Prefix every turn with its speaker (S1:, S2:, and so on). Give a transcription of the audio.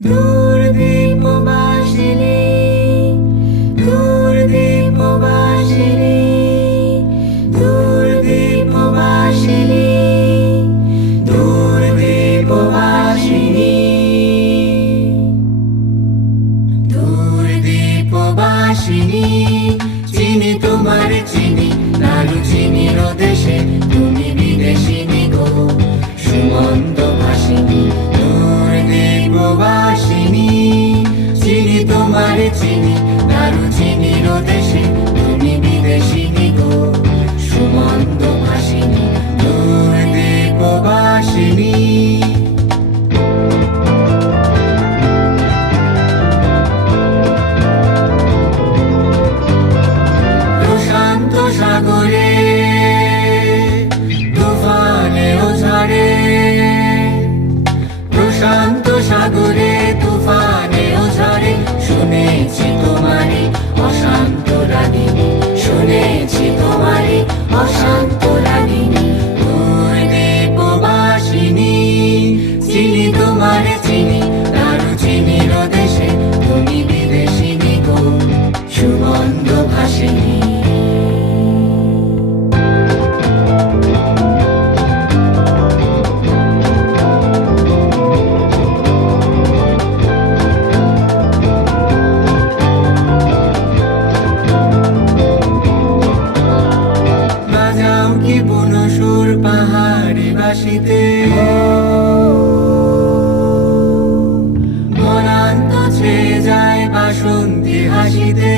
S1: দূর দীপবাসিনী দূর দীপবাসিনী দূর দীপবাসিনী দূর দীপবাসিনী দূর দীপবাসিনী চিনি তোমার চিনি, লালু চিনির দেশে, তুমি বিদেশিনী গো সুমন্ত তোমার চিনি দারু চিনি দেশে তুমি বিদেশিনী গো। সুমন্ত হাসিনী দূর দ্বীপবাসিনী প্রশান্ত সাগরে আসেনি। পাহাড়ে বাসিতে? মনান্ত যায় বাসন্তী হাসিতে।